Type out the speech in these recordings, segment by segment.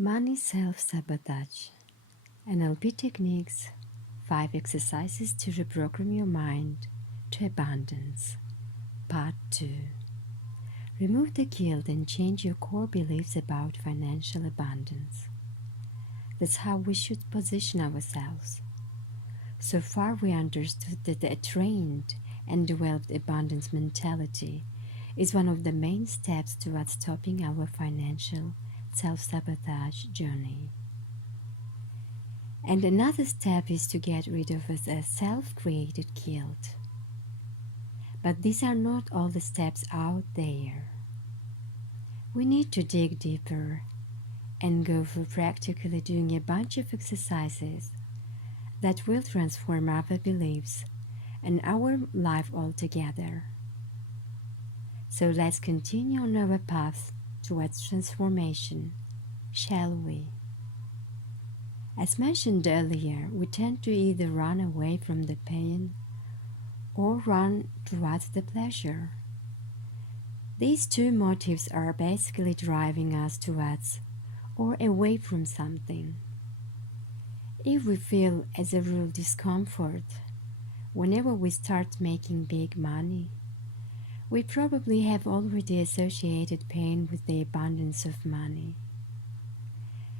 Money self-sabotage, NLP techniques, 5 exercises to reprogram your mind to abundance. Part 2. Remove the guilt and change your core beliefs about financial abundance. That's how we should position ourselves. So far we understood that a trained and developed abundance mentality is one of the main steps towards stopping our financial self-sabotage journey. And another step is to get rid of a self-created guilt. But these are not all the steps out there. We need to dig deeper and go for practically doing a bunch of exercises that will transform our beliefs and our life altogether. So let's continue on our path towards transformation, shall we? As mentioned earlier, we tend to either run away from the pain or run towards the pleasure. These two motives are basically driving us towards or away from something. If we feel as a rule discomfort whenever we start making big money, we probably have already associated pain with the abundance of money.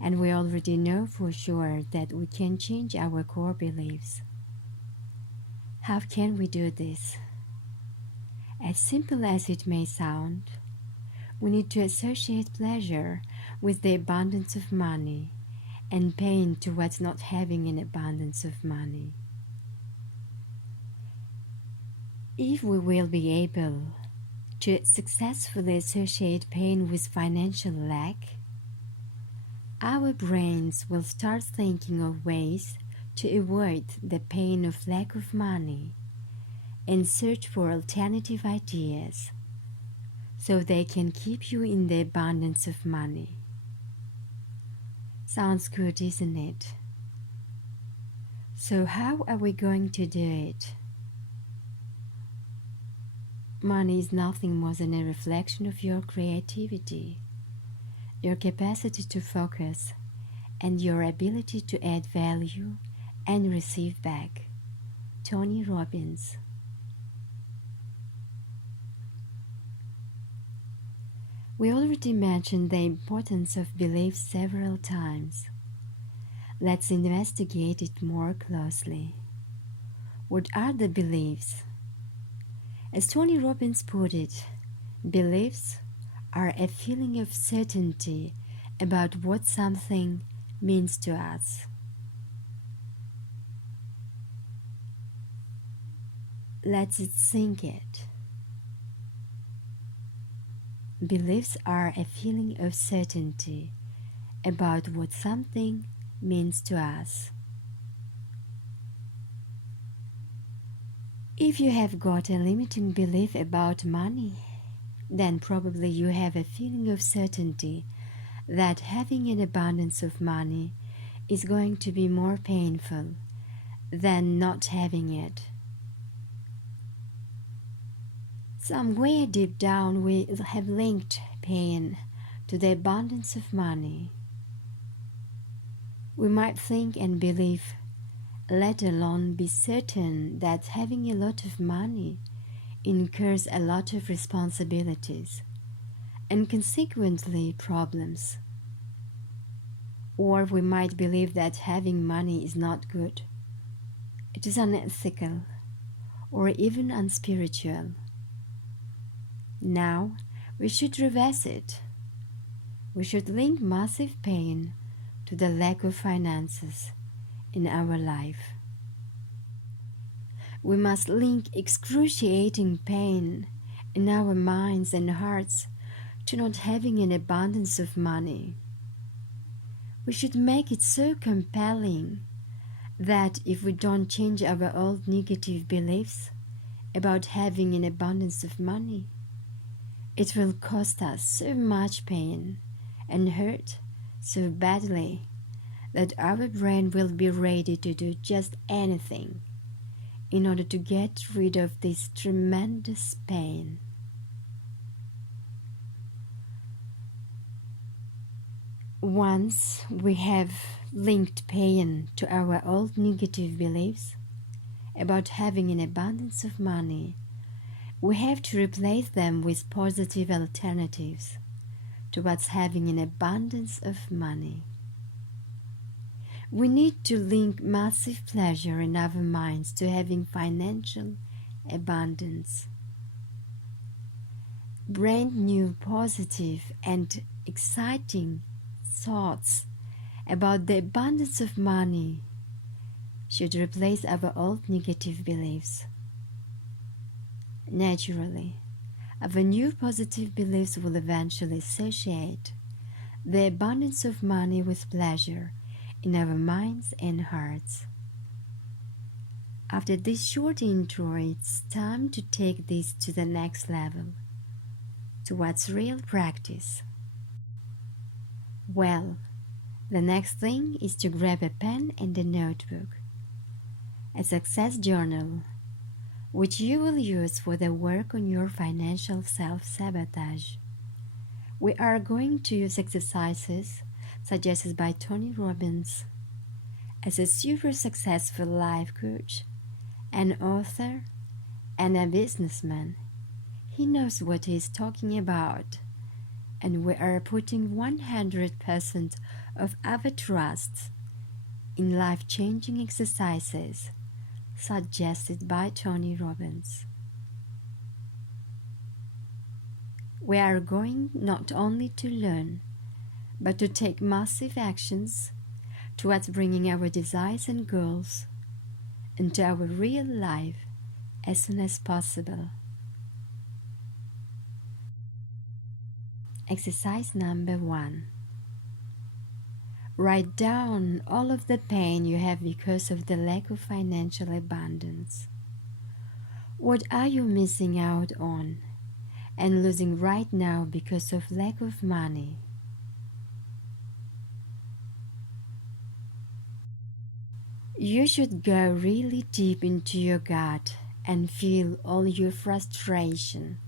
And we already know for sure that we can change our core beliefs. How can we do this? As simple as it may sound, we need to associate pleasure with the abundance of money and pain towards not having an abundance of money. If we will be able to successfully associate pain with financial lack, our brains will start thinking of ways to avoid the pain of lack of money and search for alternative ideas so they can keep you in the abundance of money. Sounds good, isn't it? So how are we going to do it? Money is nothing more than a reflection of your creativity, your capacity to focus, and your ability to add value and receive back. Tony Robbins. We already mentioned the importance of beliefs several times. Let's investigate it more closely. What are the beliefs? As Tony Robbins put it, beliefs are a feeling of certainty about what something means to us. Let's sink it. Beliefs are a feeling of certainty about what something means to us. If you have got a limiting belief about money, then probably you have a feeling of certainty that having an abundance of money is going to be more painful than not having it. Somewhere deep down we have linked pain to the abundance of money. We might think and believe, let alone be certain, that having a lot of money incurs a lot of responsibilities and consequently problems. Or we might believe that having money is not good, it is unethical, or even unspiritual. Now, we should reverse it. We should link massive pain to the lack of finances in our life. We must link excruciating pain in our minds and hearts to not having an abundance of money. We should make it so compelling that if we don't change our old negative beliefs about having an abundance of money, it will cost us so much pain and hurt so badly that our brain will be ready to do just anything in order to get rid of this tremendous pain. Once we have linked pain to our old negative beliefs about having an abundance of money, we have to replace them with positive alternatives towards having an abundance of money. We need to link massive pleasure in our minds to having financial abundance. Brand new, positive, and exciting thoughts about the abundance of money should replace our old negative beliefs. Naturally, our new positive beliefs will eventually associate the abundance of money with pleasure in our minds and hearts. After this short intro, it's time to take this to the next level, towards real practice. Well, the next thing is to grab a pen and a notebook, a success journal, which you will use for the work on your financial self-sabotage. We are going to use exercises suggested by Tony Robbins. As a super successful life coach, an author, and a businessman, he knows what he is talking about, and we are putting 100% of our trust in life-changing exercises suggested by Tony Robbins. We are going not only to learn, but to take massive actions towards bringing our desires and goals into our real life as soon as possible. Exercise number 1. Write down all of the pain you have because of the lack of financial abundance. What are you missing out on and losing right now because of lack of money? You should go really deep into your gut and feel all your frustration,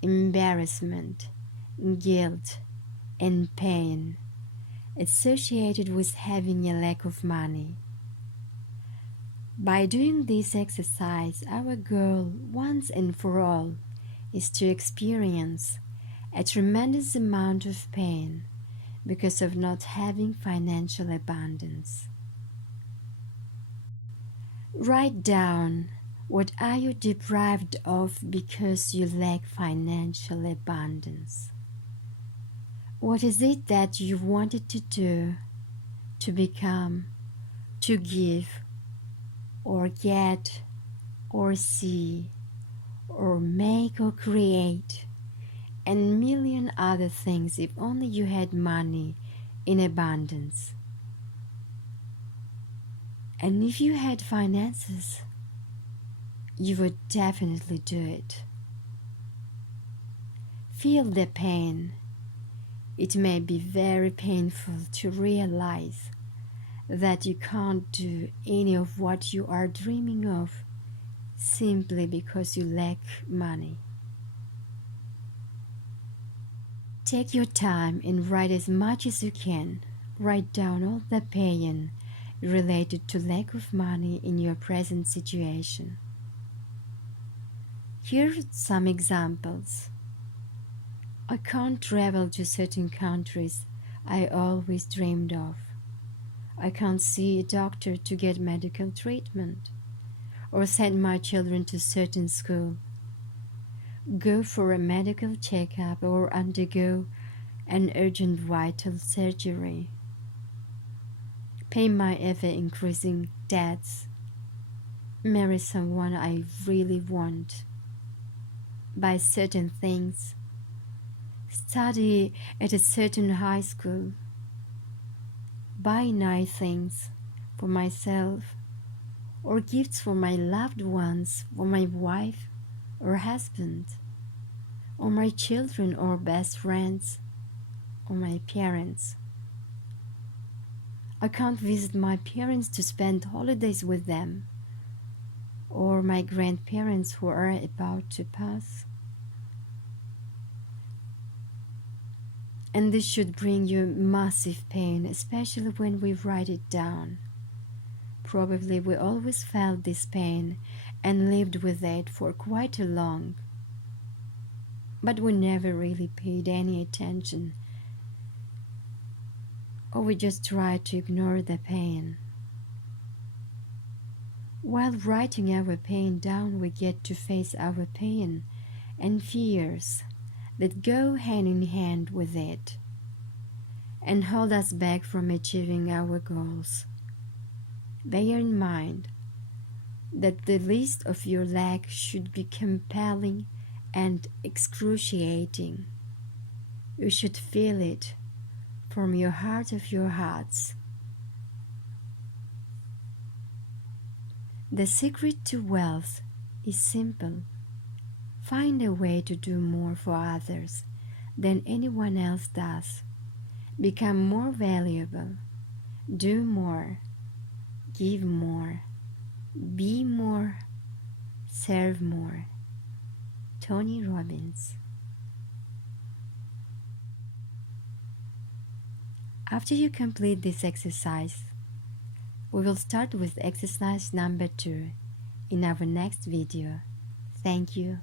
embarrassment, guilt, and pain associated with having a lack of money. By doing this exercise, our goal once and for all is to experience a tremendous amount of pain because of not having financial abundance. Write down, what are you deprived of because you lack financial abundance? What is it that you wanted to do, to become, to give, or get, or see, or make or create, and million other things if only you had money in abundance? And if you had finances, you would definitely do it. Feel the pain. It may be very painful to realize that you can't do any of what you are dreaming of simply because you lack money. Take your time and write as much as you can. Write down all the pain related to lack of money in your present situation. Here are some examples. I can't travel to certain countries I always dreamed of. I can't see a doctor to get medical treatment, or send my children to certain school, go for a medical checkup, or undergo an urgent vital surgery, pay my ever-increasing debts, marry someone I really want, buy certain things, study at a certain high school, buy nice things for myself or gifts for my loved ones, for my wife or husband, or my children or best friends, or my parents. I can't visit my parents to spend holidays with them, or my grandparents who are about to pass. And this should bring you massive pain, especially when we write it down. Probably we always felt this pain and lived with it for quite a long, but we never really paid any attention, or we just tried to ignore the pain. While writing our pain down, we get to face our pain and fears that go hand in hand with it and hold us back from achieving our goals. Bear in mind that the list of your lack should be compelling and excruciating. You should feel it from your heart of your hearts. The secret to wealth is simple. Find a way to do more for others than anyone else does. Become more valuable. Do more. Give more. Be more. Serve more. Tony Robbins. After you complete this exercise, we will start with exercise number 2 in our next video. Thank you.